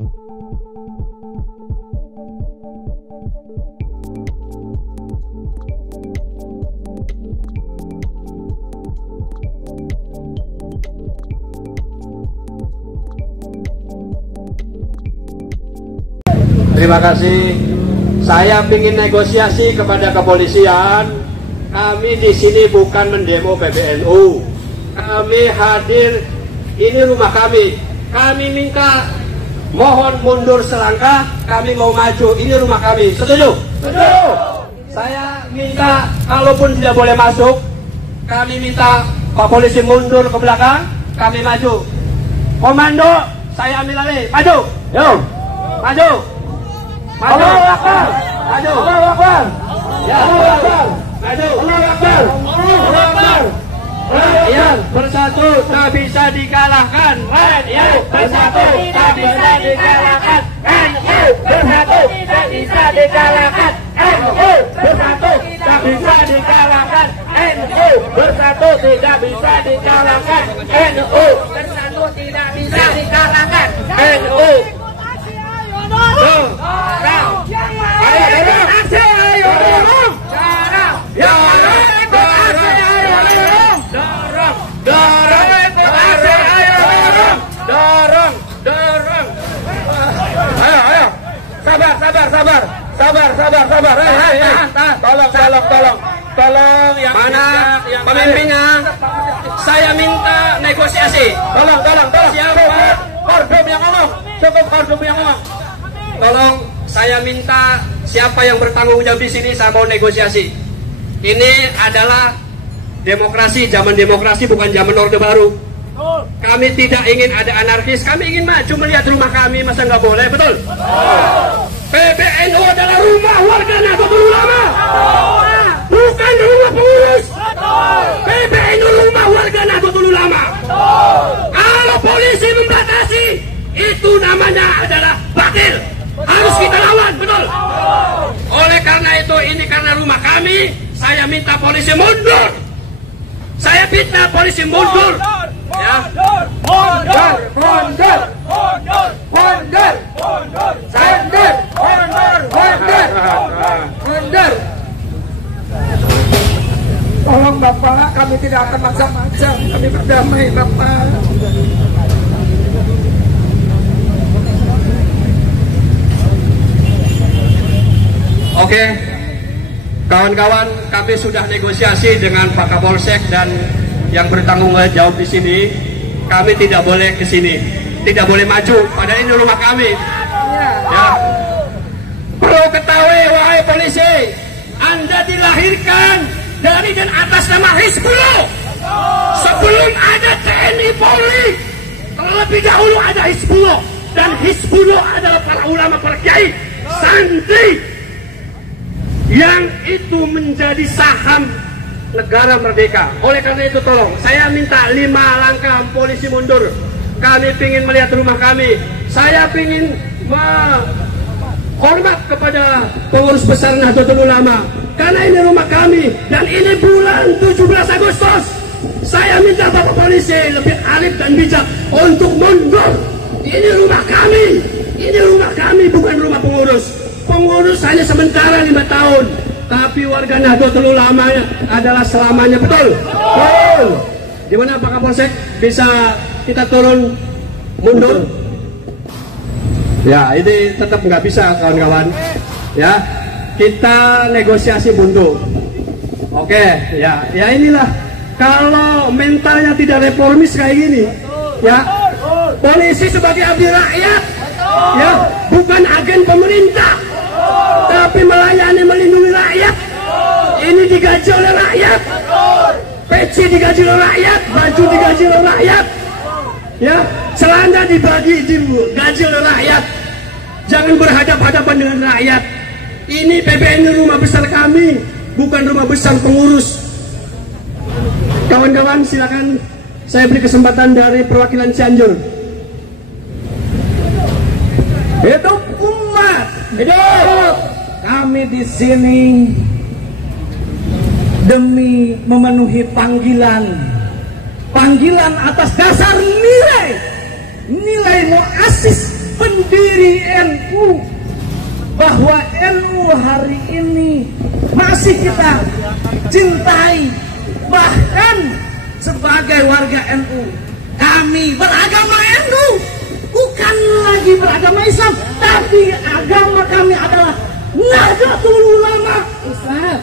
Terima kasih. Saya ingin negosiasi kepada kepolisian. Kami di sini bukan mendemo PBNU. Kami hadir, ini rumah kami. Kami minta mohon mundur selangkah. Kami mau maju. Ini rumah kami. Setuju? Setuju. Saya minta, kalaupun tidak boleh masuk, kami minta Pak Polisi mundur ke belakang. Kami maju. Komando, saya ambil alih. Maju. Yuk. Maju. Maju. Allahu Akbar. Maju. Allahu Akbar. Ya. Allahu Akbar. Maju. Allahu Akbar. Allahu Akbar. Rakyat bersatu tak bisa dikalahkan. Rakyat bersatu tak bisa dikalahkan. NU bersatu tak bisa dikalahkan. NU bersatu tak bisa dikalahkan. NU bersatu tidak bisa dikalahkan. NU bersatu tidak bisa dikalahkan. NU sabar. Tolong yang mana pemimpinnya. Saya minta negosiasi. Tolong. Siapa Kordum yang ngomong? Cukup Kordum yang ngomong. Tolong, saya minta siapa yang bertanggung jawab di sini, saya mau negosiasi. Ini adalah demokrasi, zaman demokrasi bukan zaman Orde Baru. Kami tidak ingin ada anarkis, kami ingin maju melihat rumah kami, masa nggak boleh, betul? PBNU adalah rumah warga Nahdlatul Ulama, bukan rumah pengurus. PBNU rumah warga Nahdlatul Ulama. Kalau polisi membatasi, itu namanya adalah batil. Harus kita lawan, betul? Oleh karena itu, ini karena rumah kami, saya minta polisi mundur. Saya minta polisi mundur. Ya. Mundur. Tolong Bapak, kami tidak akan macam-macam. Kami berdamai, Bapak. Oke, kawan-kawan, kami sudah negosiasi dengan Pak Kapolsek dan yang bertanggung jawab di sini. Kami tidak boleh ke sini, tidak boleh maju. Padahal ini rumah kami. Ya. Perlu ketahui, wahai polisi, Anda dilahirkan dari dan atas nama Hizbullah. Sebelum ada TNI Polri, terlebih dahulu ada Hizbullah. Dan Hizbullah adalah para ulama, para kiai, santri, yang itu menjadi saham negara merdeka. Oleh karena itu tolong, saya minta 5 langkah polisi mundur. Kami ingin melihat rumah kami. Saya ingin hormat kepada pengurus besar Nahdlatul Ulama, karena ini rumah kami dan ini bulan 17 Agustus. Saya minta Bapak Polisi lebih arif dan bijak untuk mundur. Ini rumah kami, bukan rumah pengurus. Pengurus hanya sementara 5 tahun, tapi warga Nahdlatul Ulama adalah selamanya, betul? Betul. Gimana Pak Kapolsek, bisa kita turun mundur? Ya, ini tetap nggak bisa kawan-kawan. Ya, kita negosiasi mundur. Oke, ya inilah. Kalau mentalnya tidak reformis kayak gini, ya, polisi sebagai abdi rakyat, ya, bukan agen pemerintah, tapi melayani, melindungi rakyat. Ini digaji oleh rakyat, peci digaji oleh rakyat, baju digaji oleh rakyat, ya, celana digaji oleh rakyat. Jangan berhadapan-hadapan dengan rakyat. Ini PBNU rumah besar kami, bukan rumah besar pengurus. Kawan-kawan, silakan saya beri kesempatan dari perwakilan Cianjur. Hidup umat, hidup. Kami di sini demi memenuhi panggilan atas dasar nilai muassis pendiri NU, bahwa NU hari ini masih kita cintai. Bahkan sebagai warga NU, kami beragama NU, bukan lagi beragama Islam, tapi agama kami adalah Nahdlatul Ulama Islam.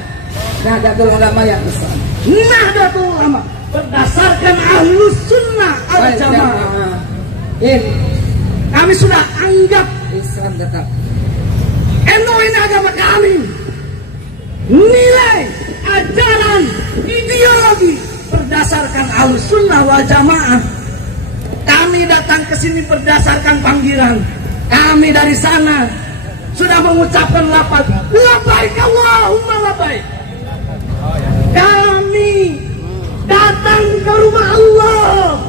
Nahdlatul Ulama yang Islam. Nahdlatul Ulama berdasarkan Ahlus Sunnah Al Jamaah. Kami sudah anggap Islam tetap. NU ini agama kami. Nilai, ajaran, ideologi berdasarkan Ahlus Sunnah wal Jamaah. Kami datang ke sini berdasarkan panggilan. Kami dari sana sudah mengucapkan labbaik Allahumma labbaik. Kami datang ke rumah Allah.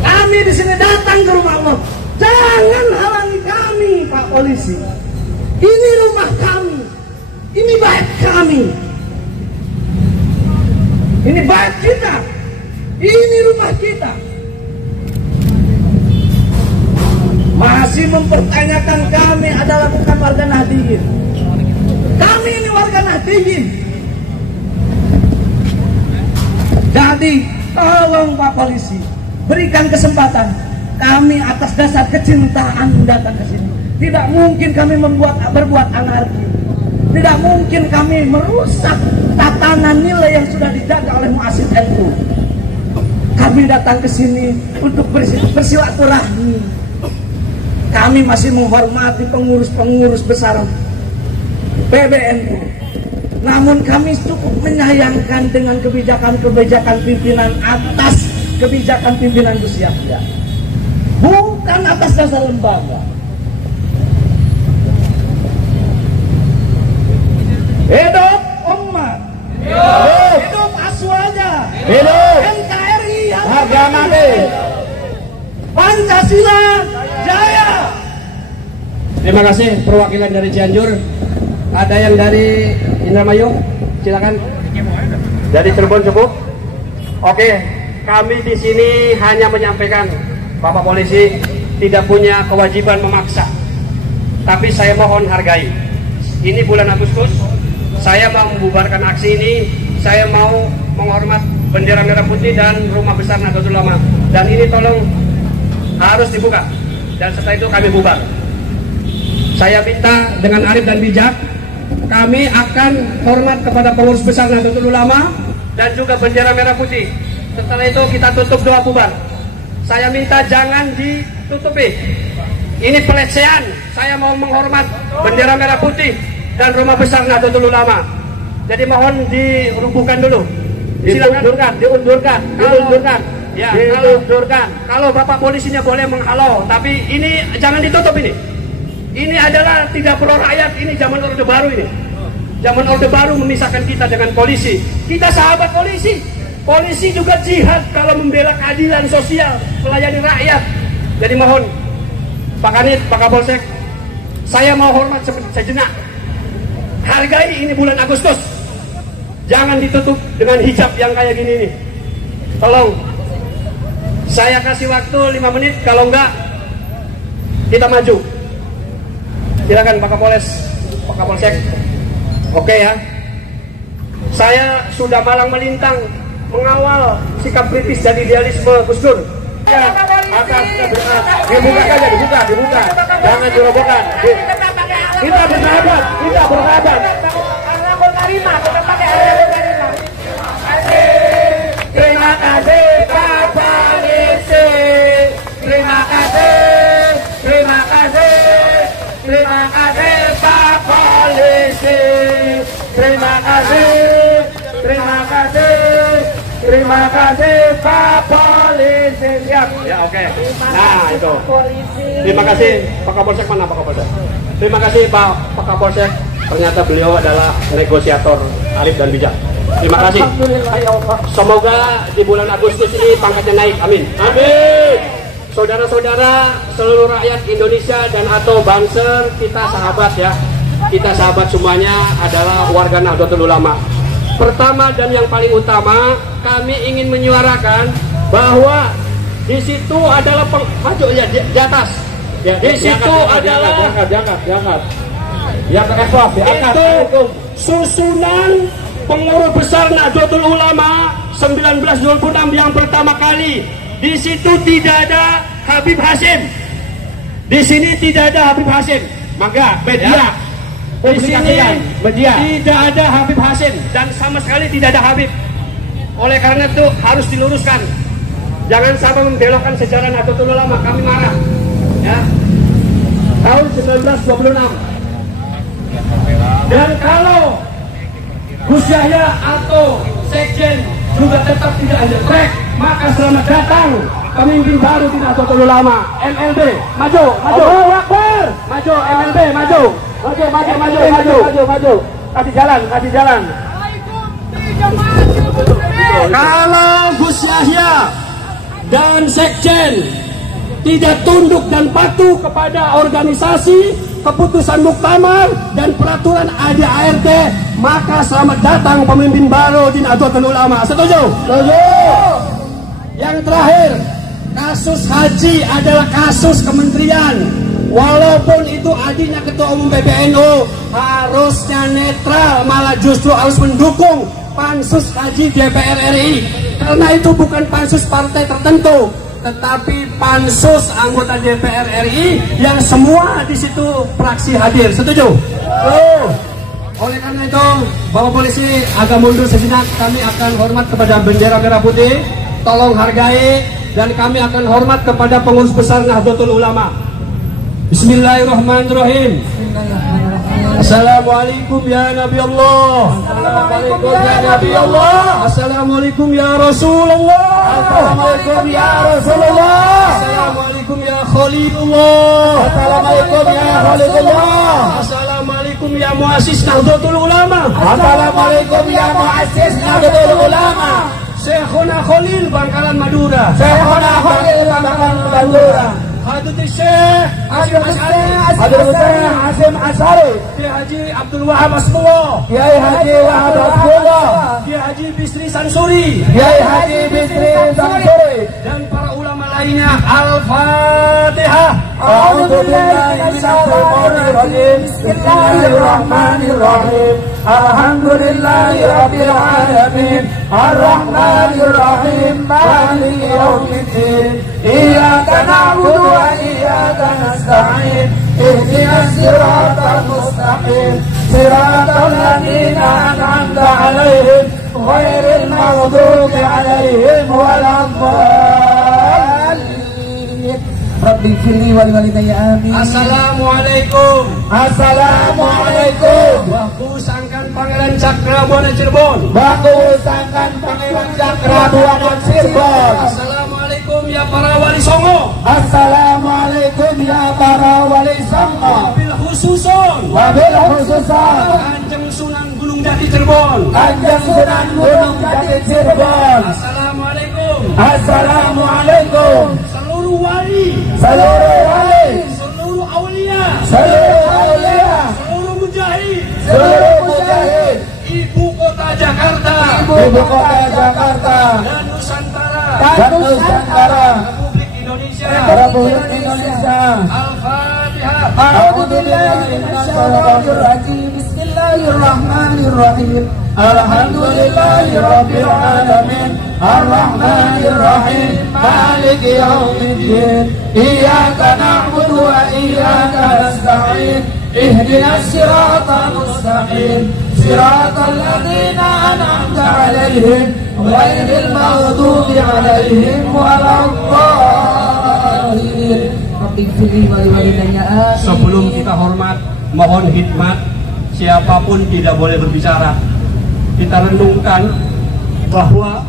Kami di sini datang ke rumah Allah. Jangan halangi kami, Pak Polisi. Ini rumah kami. Ini bait kami. Ini bait kita. Ini rumah kita. Masih mempertanyakan kami adalah bukan warga Nahdliyin. Kami ini warga Nahdliyin. Jadi tolong Pak Polisi, berikan kesempatan kami atas dasar kecintaan datang ke sini. Tidak mungkin kami berbuat anarki. Tidak mungkin kami merusak tatanan nilai yang sudah dijaga oleh muassis NU. Kami datang ke sini untuk bersilaturahmi. Kami masih menghormati pengurus-pengurus besar PBNU. Namun kami cukup menyayangkan dengan kebijakan-kebijakan pimpinan atas kebijakan pimpinan Gus Yahya. Bukan atas dasar lembaga. Hidup umat. Hidup Aswaja. Hidup NKRI. harga mati. Pancasila Jaya. Terima kasih perwakilan dari Cianjur. Ada yang dari Indramayu, silakan. Dari Cirebon cukup. Oke, kami di sini hanya menyampaikan, Bapak Polisi tidak punya kewajiban memaksa. Tapi saya mohon hargai. Ini bulan Agustus, saya mau membubarkan aksi ini. Saya mau menghormat bendera merah putih dan rumah besar Nahdlatul Ulama. Dan ini tolong harus dibuka. Dan setelah itu kami bubar. Saya minta dengan arif dan bijak, kami akan hormat kepada pengurus besar Nahdlatul Ulama dan juga bendera merah putih. Setelah itu kita tutup doa bubar. Saya minta jangan ditutupi. Ini pelecehan. Saya mau menghormat bendera merah putih dan rumah besar Nahdlatul Ulama. Jadi mohon dirubuhkan dulu. Silakan. Diundurkan. Ya, kalau Bapak polisinya boleh menghalau, tapi ini jangan ditutup ini. Ini adalah tidak pro rakyat, ini zaman Orde Baru ini. Zaman Orde Baru memisahkan kita dengan polisi. Kita sahabat polisi. Polisi juga jihad kalau membela keadilan sosial, melayani rakyat. Jadi mohon Pak Kanit, Pak Kapolsek, saya mau hormat sejenak. Hargai ini bulan Agustus. Jangan ditutup dengan hijab yang kayak gini nih. Tolong. Saya kasih waktu 5 menit, kalau enggak kita maju. Silakan Pak Kapolres, Pak Kapolsek. Oke ya. Saya sudah malang melintang mengawal sikap kritis dan idealisme Gus Dur. Ya, akan dibuka saja, dibuka. Jangan dirobohkan. Kita bersahabat. Terima kasih Pak Polisi. Terima kasih Pak Polisi. Terima kasih Pak Polisi. Siap. Ya oke. Nah itu. Terima kasih Pak Kapolsek, mana Pak Kapolsek? Terima kasih Pak Kapolsek. Ternyata beliau adalah negosiator arif dan bijak. Terima kasih. Semoga di bulan Agustus ini pangkatnya naik. Amin. Amin. Saudara-saudara seluruh rakyat Indonesia dan atau Banser, kita sahabat ya. Kita sahabat semuanya adalah warga Nahdlatul Ulama. Pertama dan yang paling utama, kami ingin menyuarakan bahwa di situ adalah di atas Ya, di situ adalah diangkat. Yang evakuasi diangkat. itu susunan pengurus besar Nahdlatul Ulama 1926 yang pertama kali. Di situ tidak ada Habib Hasyim. Di sini tidak ada Habib Hasyim. Maka media di sini tidak ada Habib Hasyim dan sama sekali tidak ada Habib. Oleh karena itu harus diluruskan. Jangan sampai membelokkan sejarah Nahdlatul Ulama. Kami marah. Ya. Tahun 1926. Dan kalau Gus Yahya atau Sekjen juga tetap tidak ada track, maka selamat datang pemimpin baru di Nahdlatul Ulama. MLB, maju. Allahu Akbar. Maju, MLB, maju. Maju. Kasih jalan. Kalau Gus Yahya dan Sekjen tidak tunduk dan patuh kepada organisasi, keputusan muktamar dan peraturan ADART, maka selamat datang pemimpin baru di Nahdlatul Ulama. Setuju? Setuju. Yang terakhir, kasus haji adalah kasus kementerian. Walaupun itu adiknya ketua umum PBNU, harusnya netral, malah justru harus mendukung pansus haji DPR RI. Karena itu bukan pansus partai tertentu, tetapi pansus anggota DPR RI yang semua di situ fraksi hadir. Setuju? Oleh karena itu, Bapak Polisi agak mundur sejenak. Kami akan hormat kepada bendera merah putih. Tolong hargai, dan kami akan hormat kepada pengurus besar Nahdlatul Ulama. Bismillahirrahmanirrahim. Assalamualaikum ya Nabi Allah. Assalamualaikum ya Nabi Allah. Assalamualaikum ya Rasulullah. Assalamualaikum ya Rasulullah. Assalamualaikum ya Khalilullah. Assalamualaikum ya Khalilullah. Assalamualaikum ya muassis Nahdlatul Ulama. Assalamualaikum ya muassis Nahdlatul Ulama. Syekhuna Khalil Bangkalan Madura. Syekhuna Khalil Bangkalan Madura. Hadratul Syekh Hasyim Asy'ari, Kiai Haji Abdul Wahab Asmullah, Kiai Haji Wahab Asmullah, Kiai Haji Bisri Sansuri, Kiai Haji Bisri Sansuri, dan para ulama lainnya. Al-Fatihah. A'udzubillahi minasyaitonir rajim. Bismillahirrahmanirrahim. Alhamdulillahirabbil alamin. Arrahmanir rahim. Maliki yaumiddin. Iyyaka na'budu wa iyyaka nasta'in. Ihdinas siratal mustaqim. Siratal ladzina an'amta 'alaihim ghairil maghdubi 'alaihim waladdallin. Rabbi firli wal walidayya amin. Assalamualaikum. Assalamualaikum. Baku sangkan Pangeran Cakrabuana Cirebon. Baku sangkan Pangeran Cakrabuana Cirebon. Assalamualaikum ya para wali songo. Assalamualaikum ya para wali songo. Wabil khususon. Kanjeng Sunan Gunung Jati Cirebon. Kanjeng Sunan Gunung Jati Cirebon. Assalamualaikum. Assalamualaikum. Seluruh wali, seluruh aulia, seluruh mujahid, ibu kota Jakarta, dan Nusantara, Republik Indonesia. Al-Fatihah. Bismillahirrahmanirrahim. Alhamdulillahirabbil alamin. Ar-Rahmanir-Rahim. Maliki yaumiddin. Iyyaka na'budu wa iyyaka nasta'in. Ihdinas siratal mustaqim. Siratal ladzina an'amta 'alaihim ghairil maghdubi 'alaihim waladdallin. Sebelum kita hormat, mohon hikmat. Siapapun tidak boleh berbicara. Kita renungkan bahwa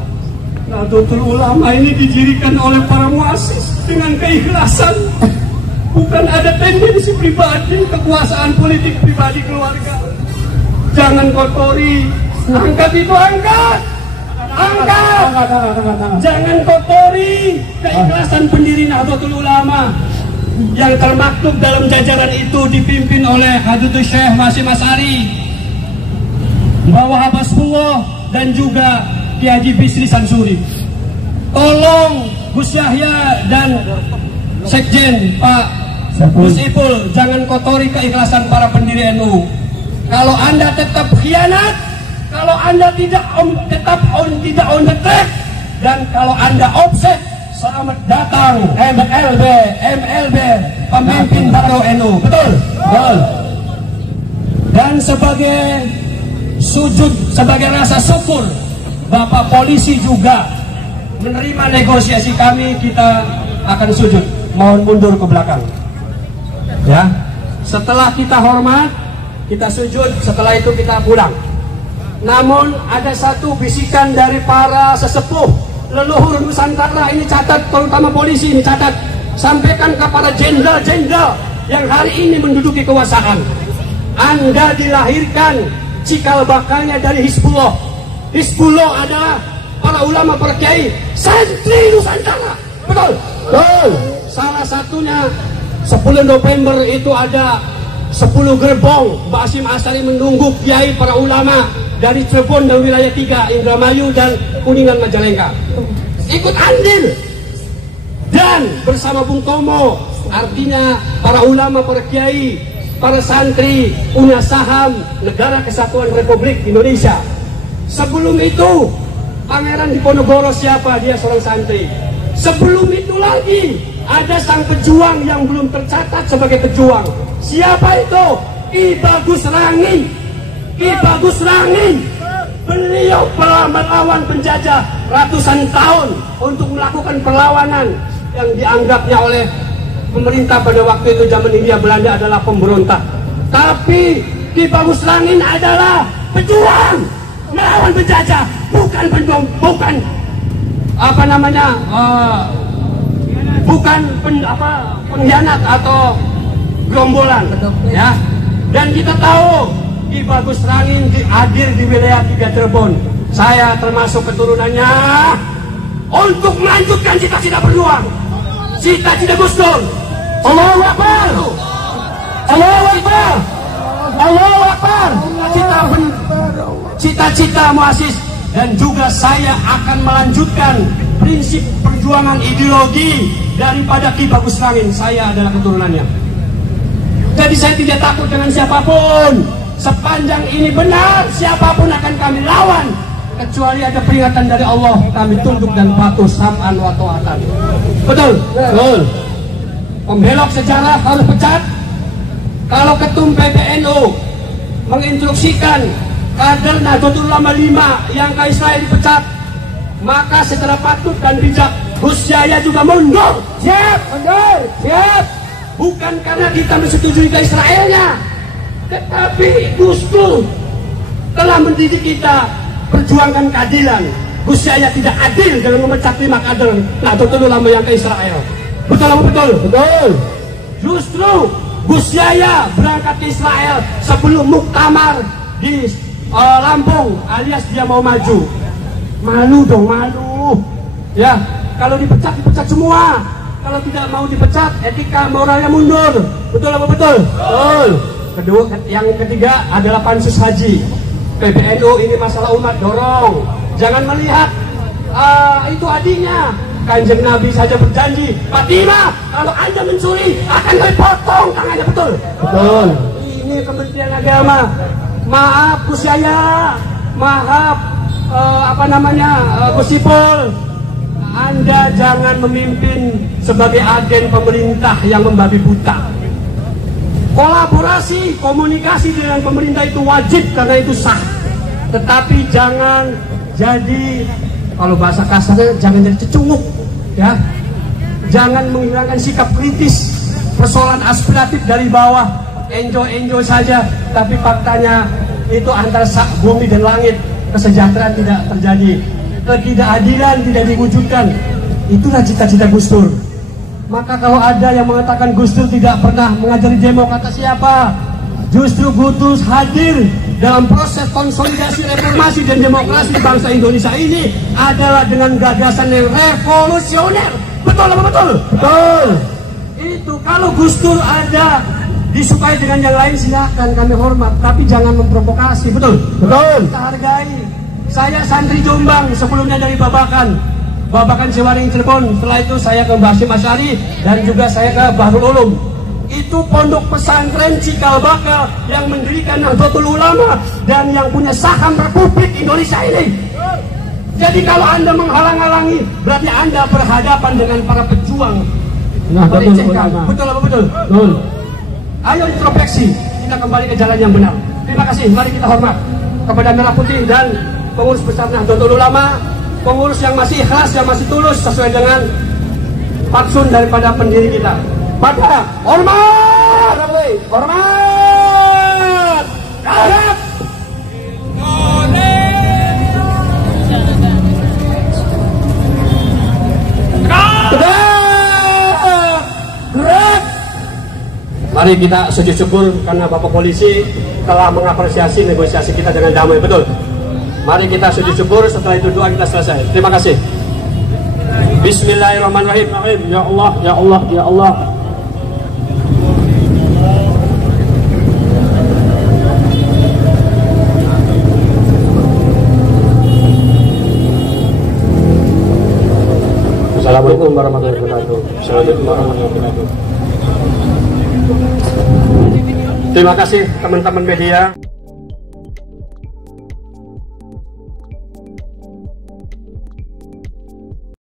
Nahdlatul Ulama ini didirikan oleh para muassis dengan keikhlasan, bukan ada tendensi pribadi, kekuasaan politik pribadi keluarga. Jangan kotori, angkat itu, angkat. Jangan kotori keikhlasan pendiri Nahdlatul Ulama yang termaktub dalam jajaran itu dipimpin oleh Hadratus Syekh Hasyim Asy'ari, Mbah Wahab Asmullah, dan juga Kiai Haji Bisri Sansuri. Tolong Gus Yahya dan Sekjen Pak Gus Ipul, jangan kotori keikhlasan para pendiri NU. Kalau Anda tetap khianat, kalau Anda tidak tetap tidak on the track, dan kalau Anda offset, selamat datang MLB, pemimpin baru NU. Betul? Betul. Dan sebagai sujud, sebagai rasa syukur, Bapak polisi juga menerima negosiasi kami, kita akan sujud. Mohon mundur ke belakang. Ya, setelah kita hormat, kita sujud, setelah itu kita pulang. Namun ada satu bisikan dari para sesepuh leluhur Nusantara, ini catat, terutama polisi ini catat, sampaikan kepada jenderal-jenderal yang hari ini menduduki kekuasaan. Anda dilahirkan cikal bakalnya dari Hizbullah. Hizbullah adalah para ulama, para kiai, santri Nusantara. Betul? Betul. Salah satunya 10 November itu ada 10 gerbong. Mbak Hasyim Asy'ari menunggu kiai para ulama dari Cirebon dan wilayah 3, Indramayu dan Kuningan Majalengka. Ikut andil. Dan bersama Bung Tomo, artinya para ulama, para kiai, para santri punya saham Negara Kesatuan Republik Indonesia. Sebelum itu Pangeran Diponegoro siapa? Dia seorang santri. Sebelum itu lagi ada sang pejuang yang belum tercatat sebagai pejuang. Siapa itu? Ki Bagus Rangi. Ki Bagus Rangi. Beliau telah melawan penjajah ratusan tahun untuk melakukan perlawanan yang dianggapnya oleh pemerintah pada waktu itu zaman Hindia Belanda adalah pemberontak. Tapi Ki Bagus Rangi adalah pejuang melawan penjajah, bukan pengkhianat atau gerombolan, ya. Dan kita tahu Ki Bagus Rangi hadir di wilayah 3 Cirebon. Saya termasuk keturunannya untuk melanjutkan cita-cita berjuang, cita-cita Gus Dur. Allahu Akbar, Allahu Akbar, Allahu Akbar. Cita-cita muassis. Dan juga saya akan melanjutkan prinsip perjuangan ideologi daripada Ki Bagus Rangi. Saya adalah keturunannya. Jadi saya tidak takut dengan siapapun. Sepanjang ini benar, siapapun akan kami lawan. Kecuali ada peringatan dari Allah, kami tunduk dan patuh, sam'an wa ta'atan. Betul? Betul. Pembelok sejarah harus pecat. Kalau ketum PBNU menginstruksikan kader Nahdlatul Ulama 5 yang ke Israel dipecat, maka secara patut dan bijak Gus Yahya juga mundur. Siap, mundur, siap. Bukan karena kita menyetujui ke Israelnya, tetapi Gus Dur telah mendidik kita perjuangkan keadilan. Gus Yahya tidak adil dalam memecat 5 kader Nahdlatul Ulama yang ke Israel. Betul apa betul? Betul. Justru Gus Yahya berangkat ke Israel sebelum muktamar di Lampung, alias dia mau maju. Malu dong, malu. Ya, kalau dipecat semua. Kalau tidak mau dipecat, etika moralnya mundur. Betul apa betul? Betul. Kedua, yang ketiga adalah pansus haji. PBNU ini masalah umat, dorong. Jangan melihat itu adiknya. Kanjeng Nabi saja berjanji, Fatimah, kalau Anda mencuri akan kami potong tangannya. Betul? Betul. Ini Kementerian Agama. Maaf Gus Yahya, maaf Gus Ipul, Anda jangan memimpin sebagai agen pemerintah yang membabi buta. Kolaborasi, komunikasi dengan pemerintah itu wajib karena itu sah. Tetapi jangan jadi, kalau bahasa kasarnya, jangan jadi cecunguk, ya. Jangan menghilangkan sikap kritis, persoalan aspiratif dari bawah. Enjoy saja, tapi faktanya itu antara bumi dan langit, kesejahteraan tidak terjadi, ketidakadilan tidak diwujudkan. Itulah cita-cita Gus Dur. Maka kalau ada yang mengatakan Gus Dur tidak pernah mengajari demo, kata siapa? Justru Gus Dur hadir dalam proses konsolidasi reformasi dan demokrasi bangsa Indonesia ini adalah dengan gagasan yang revolusioner. Betul apa betul? Betul. Itu kalau Gus Dur ada disukai dengan yang lain, silakan, kami hormat, tapi jangan memprovokasi. Betul? Betul. Kita hargai. Saya santri Jombang, sebelumnya dari Babakan Ciwaring Cirebon. Setelah itu saya ke Mbak Hasyim Asy'ari dan juga saya ke Bahrul Ulum. itu pondok pesantren cikal bakal yang mendirikan Nahdlatul Ulama dan yang punya saham Republik Indonesia ini. Jadi kalau Anda menghalang-halangi, berarti Anda berhadapan dengan para pejuang Nahdlatul Ulama. Betul apa betul? Betul. Ayo introspeksi, kita kembali ke jalan yang benar. Terima kasih, mari kita hormat kepada Merah Putih dan pengurus besar Nahdlatul Ulama, pengurus yang masih ikhlas, yang masih tulus sesuai dengan fatsun daripada pendiri kita. Pada hormat, hormat, harap. Mari kita sujud syukur karena Bapak Polisi telah mengapresiasi negosiasi kita dengan damai, betul. Mari kita sujud syukur, setelah itu doa kita selesai. Terima kasih. Bismillahirrahmanirrahim. Ya Allah, ya Allah, ya Allah. Assalamualaikum warahmatullahi wabarakatuh. Assalamualaikum warahmatullahi wabarakatuh. Terima kasih teman-teman media.